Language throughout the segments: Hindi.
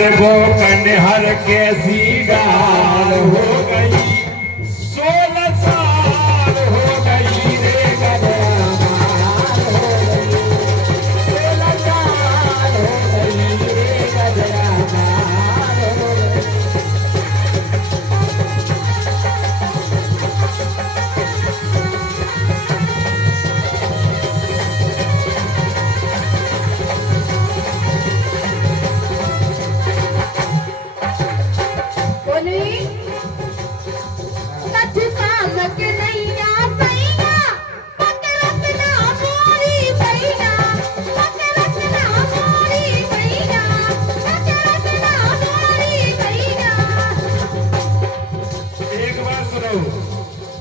वो कन्हर कैसी डाल हो गई, 16 साल हो गई रे गजरामाल हो गई, 16 साल हो गई रे गजरामाल हो गई।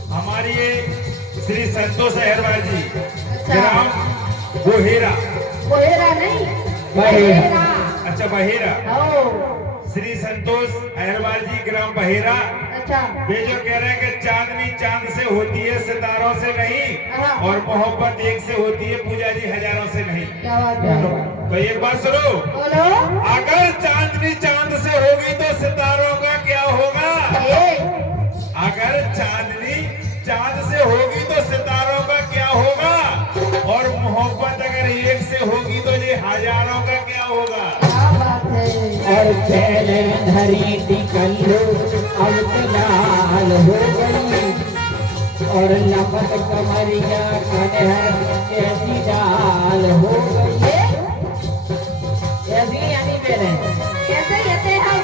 हमारी ये श्री संतोष अहरवाल जी, ग्राम बोहेरा, बोहेरा नहीं बहेरा, अच्छा बहेरा, श्री संतोष अहरवाल जी ग्राम बहेरा। अच्छा, वे जो कह रहे हैं कि चांदनी चांद से होती है सितारों से नहीं, और मोहब्बत एक से होती है पूजा जी हजारों से नहीं। क्या बात है? तो एक बात सुनो, बोलो। अगर चांदनी चांद से होगी तो सितारों का क्या होगा? अगर चांदनी चांद से होगी तो सितारों का क्या होगा? और मोहब्बत अगर एक से होगी तो ये हजारों का क्या होगा? क्या बात है? और पहले धरी टिकल्लो अब लाल हो गई, और लपट कमरिया कन्हर कैसी डाल हो गई। ऐसी यानी मेरे ऐसे हम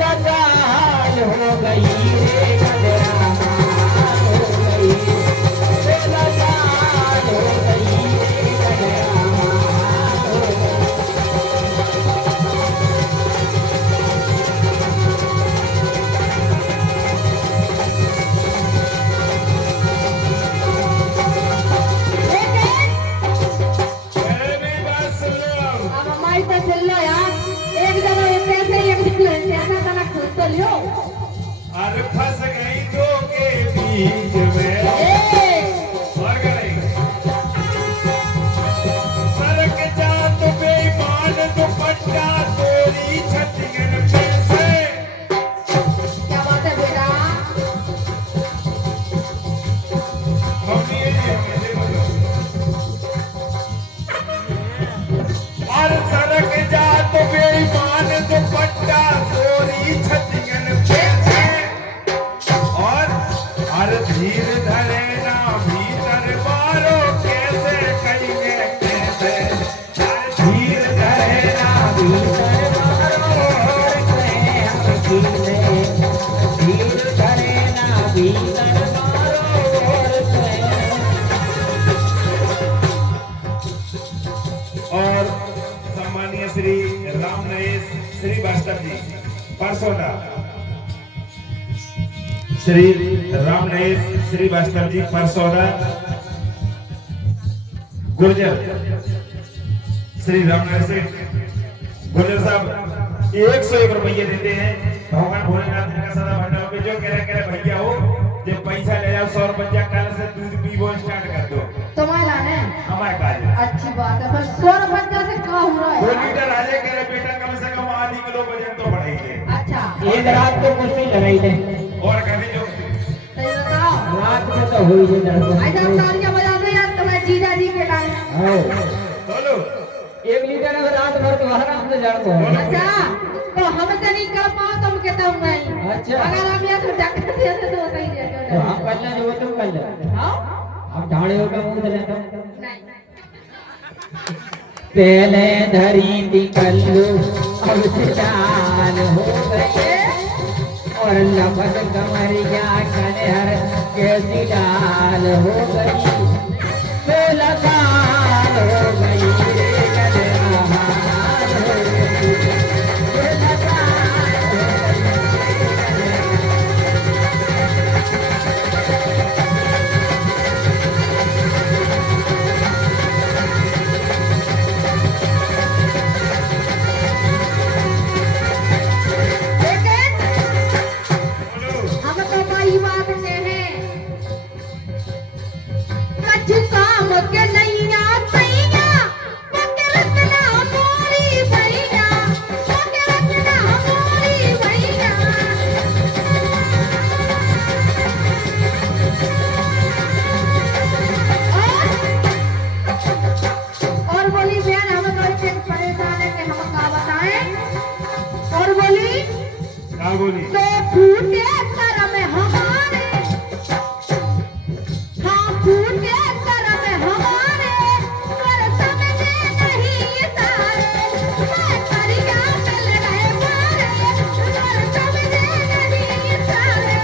लाल हो गई रे गजरामाल हो गई, लाल हो गई रे गजरामाल हो गई। मेरी बात सुन लो। अब हमारी तो सुन लो यार, एक जगह ऐसे एक जगह ऐसा तना खुद तो लियो। अरे फंस गई दो के बीच में, और गई सड़क जा तो बेईमान दुपट्टा तोरी छतियन पे से। क्या बात है बेटा? मम्मी ये कैसे बोलो? और सड़क जा तो बेईमान दुपट्टा तोरी छतियन पे से। और धीर धरे ना भीतर मारो कैसे कहिए कैसे, धीर धरे ना भीतर मारो और कहे हम कीने, धीर धरे ना भीतर मारो और कहे। और सम्मानीय श्री राम नरेश श्रीवास्तव जी परसोना, श्री राम नरेश श्रीवास्तव जी परसोना गुर्जर, श्री राम नरेश गुर्जर साहब 101 रुपये देते हैं भगवान भोलेनाथ जी का सदा भंडार पे। जो कह रहे भैया हो जब पैसा ले जाओ 100 रुपया कल से दूध पीवो स्टार्ट कर दो, तुम्हारे लाने हमारे काज अच्छी बात है, पर 100 रुपया से क्या हो रहा 2 है? लीटर आजे कह रहे बेटा कम से कम आधी किलो वजन तो बढ़ाइए। अच्छा, एक रात को कुर्सी लगाई दे, और कभी जो सही बताओ। रात में तो हुई है दर्शन। ऐसा तालियां बजा दो यार तुम्हारे जीजा जी के टाइम। बोलो 1 लीटर अगर रात भर तो आराम से जड़ को। अच्छा, तो हम तो नहीं कर पाओ, तुम कहते हो नहीं। अच्छा। अगर हम यहाँ तो डॉक्टर थे तो सही तो है। हम कर लें जो तुम कर ले, हाँ? हम ढाड़े होकर मुंह दे लेते। नहीं। पहले धरी टिकल्लो अब लाल हो गई, और लपट कमरिया कन्हर कैसी डाल हो गई, 16 साल हो गई रे गजरामाल हो गई, 16 साल हो गई रे बोलो हम तो वही बात कहे हाँ बोली। तो फूटे करम हमारे, हाँ फूटे करम हमारे, पर समझे नहीं सारे, मैं करिया मिल गए मारे, पर समझे नहीं सारे।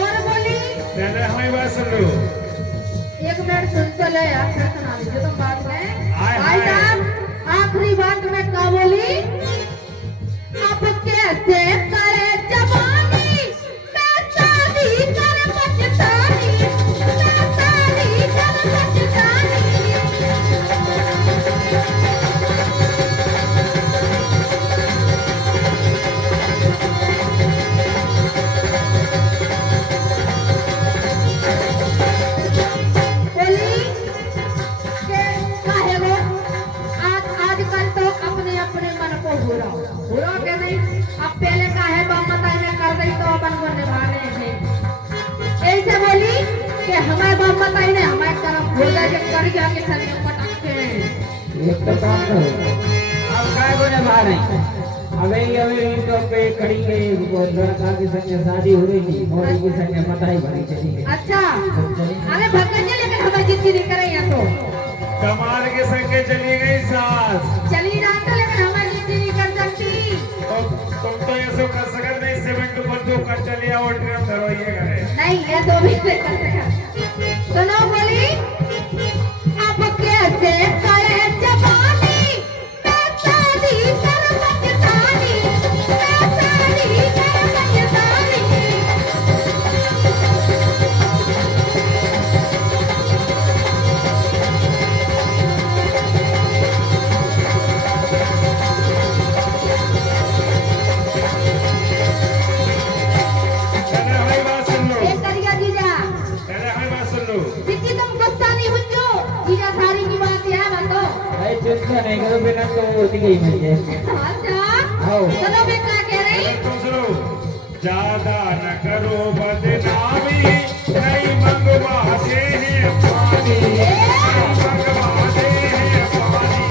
और बोली पहले हमें बात सुन लो। एक मिनट सुन तो ले यार, फिर सुना दीजिए तो बात में। हाय, भाई हाय। साहब आखिरी बात में क्या बोली? अब कैसे करे जवानी, मैं शादी कर पछतानी, मैं शादी कर पछतानी। बोली के काहे वो आजकल तो अपने अपने मन को हुरा के नहीं। अब पहले काहे बम्मताई में कर गई तो अपन को निभाने थे। ऐसे बोली कि हमारे बम्मताई ने हमारे तरफ भूल गए कि कर गया के सर में पटक के। एक तो काम करो, अब काय को निभा रहे? अबे तो पे खड़ी के लड़का की संग शादी हो रही थी, मोरी की संग पता ही भरी चली गई। अच्छा अरे भगवान जी, लेकिन हमारी जिद्दी नहीं करे या तो कमाल के संगे चली गई सास। चली जाता, लेकिन हमारी जिद्दी नहीं कर सकती। तुम तो ये सब कर सकते नहीं, सीमेंट पर दो कर चलिए और ट्रेन धरो ये करे। नहीं ये तो भी नहीं कर सकता। सुनो बोली, अब कैसे करे जवानी, मैं शादी कर पछतानी, मैं शादी कर पछतानी। पहले हमारी बात सुन लो। एक करिया जीजा, पहले हमारी बात सुन लो। जितनी तुम गुस्सा नहीं हुंजो, जीजा सारी की बात है बतो। भाई चिंता नहीं करो, बिना तो होती गई मुझे। अच्छा आओ। सुनो बे क्या कह रही? पहले तुम सुनो। ज्यादा न करो बदनामी, नहीं मंगवाते हैं पानी, नहीं मंगवाते हैं पानी।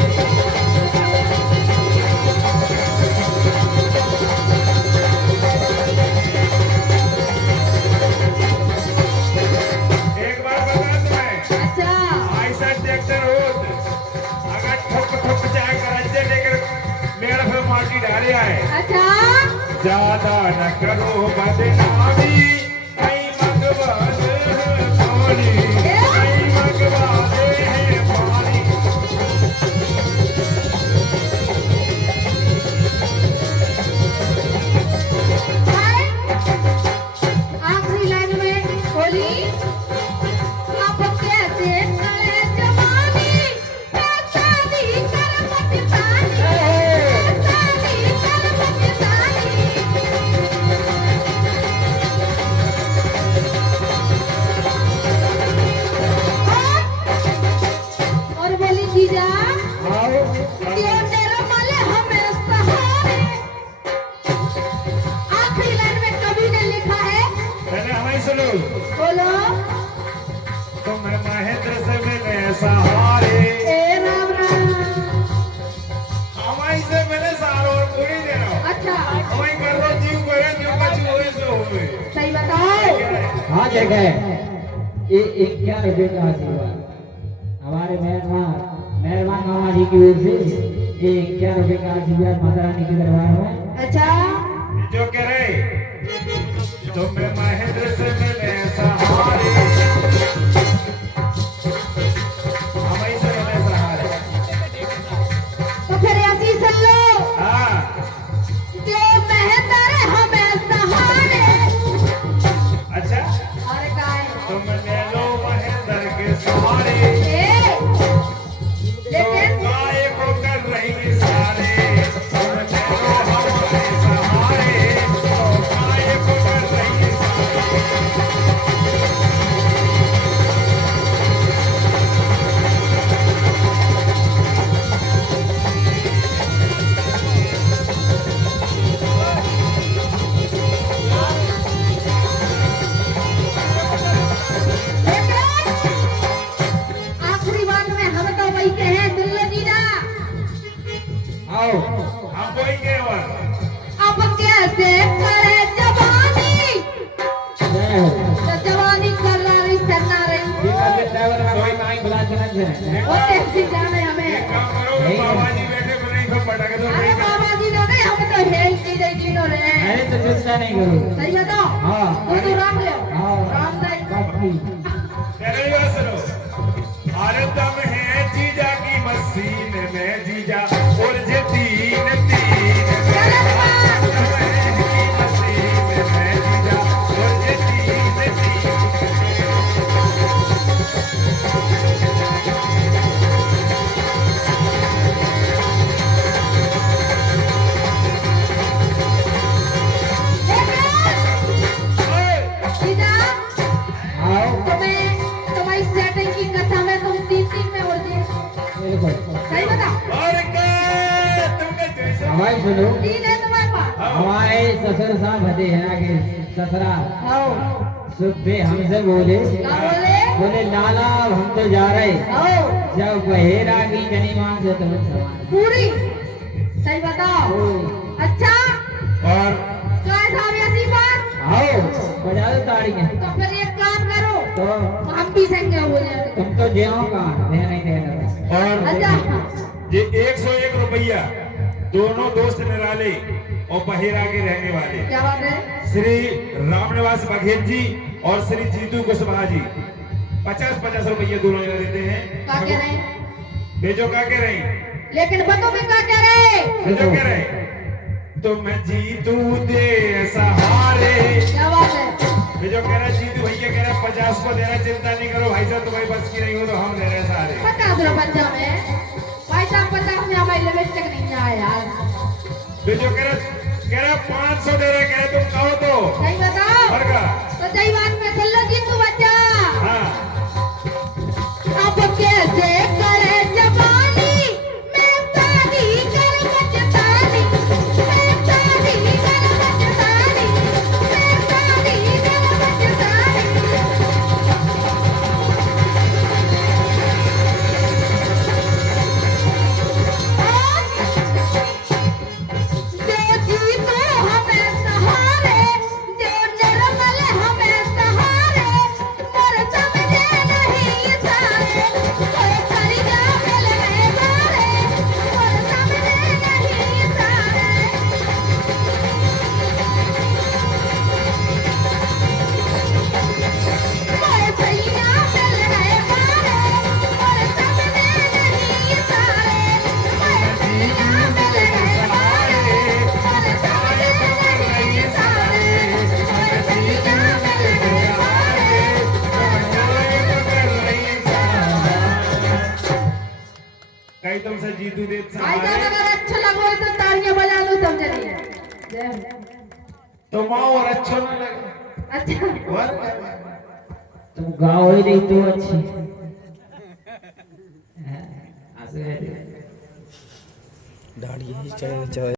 एक बार बता तुम्हें, अच्छा ऐसा ट्रैक्टर हो अगर ठोक ठोक चाहे कराचे लेकर मेड़ पे माटी डाले आए। अच्छा ज्यादा न करो बदनामी, नहीं मंगवाते हैं पानी, नहीं मंगवाते हैं पानी। हाय, आखिरी लाइन में बोली, अब कैसे करे जवानी, मैं शादी कर पछतानी, मैं शादी कर पछतानी। और बोली जीजा, आओ। क्यों तेरे माले हमें सहारे। आखिरी लाइन में कवि ने लिखा है, पहले हमें सुनो। बोलो तुम्हें महेंद्र से मिले सहारे, ए राम राम। हमारी से मिले सहारा और पूरी दे रहा हूँ। अच्छा हमारी कर रो जीव करे जो कुछ हुए सो हुए। सही बताओ। हाँ जगह ये 11 का आशीर्वाद हमारे मेहरबान मामा जी की ओर से, ये 11 का आशीर्वाद माता रानी के दरबार में। अच्छा जो कह रहे तुम्हें महेंद्र से मिले सहारे, हमारी से मिले सहारे। तो फिर ऐसी सुन लो, हाँ जो मेहंदर हमें सहारे। अच्छा, और काय तुम ले लो महेंद्र के सहारे। ए ड्राइवर में कोई माई बुला के रख है वो टैक्सी जाने एक हमें काम करो बाबा जी बैठे बनाई तो पटाखे तो अरे नहीं बाबा जी ना गए हम तो हेल की दे दिनो रे अरे तो चिंता नहीं करो सही बताओ हाँ। तू राम ले हाँ। राम दाई बापू मेरी बात सुनो अरे दम है जीजा की मशीन में जीजा और जे तीन तीन गलत बात दम है की मशीन में जीजा और जे तीन तीन सीधा आओ तुम्हारी सेटिंग की कथा में तुम तीन तीन में उड़ गए बिल्कुल सही बता और क्या तुमने जैसे हमारी सुनो तीन है तुम्हारे पास हमारे ससुर साहब हते हैं आगे ससुरा आओ सुबह हमसे बोले क्या बोले बोले लाला हम तो जा रहे आओ जब बहेरा की जनीमान से तुम समान पूरी सही बताओ अच्छा और क्या साहब ऐसी बात आओ बजा दो ताड़ी के तो फिर एक काम करो तो हम भी संगे हो जाए तुम तो जेओ का मैं नहीं देना और अच्छा ये 101 रुपया दोनों दोस्त निराले और बहेरा के रहने वाले क्या बात है श्री रामनिवास बघेल जी और श्री जीतू कुशवाहा जी 50-50 रुपये दोनों जने देते हैं क्या कह रहे हैं भेजो क्या कह रहे लेकिन बतो भी क्या कह रहे भेजो कह रहे तो मैं जीतू दे सहारे क्या बात है भेजो कह रहा जीतू भैया कह रहा 50 को देना चिंता नहीं करो भाई साहब तुम्हारी बस की नहीं हो तो हम दे रहे सहारे 50 रुपया में भाई साहब 50 में हमारी लिमिट तक नहीं आया यार भेजो कह रहा 500 दे रहे कह रहे तुम कहो तो सही बताओ और का तो सही बात में सुन लो जीतू बच्चा हाँ अब कैसे करे जवानी मैं शादी कर बचतानी मैं शादी कर बचतानी मैं शादी कर बचतानी जो जीतो हमें सहारे जो निर्मल हमें सहारे पर समझे नहीं सारे कोई करिया मिल गए मारे पर समझे नहीं सारे कोई भैया मिल गए मारे पर समझे नहीं सारे कोई भैया मिल गए मारे पर समझे नहीं सारे कोई भैया मिल गए मारे कहीं तुमसे जीतू दे भाई सहारे साहब अगर अच्छा लगो तो तालियां बजा लो तब चलिए जय हो। तो माँ और अच्छा ना लगे अच्छा और तुम गाओ ही नहीं तो अच्छी हाँ, आंसू है। दाढ़ी यही चढ़े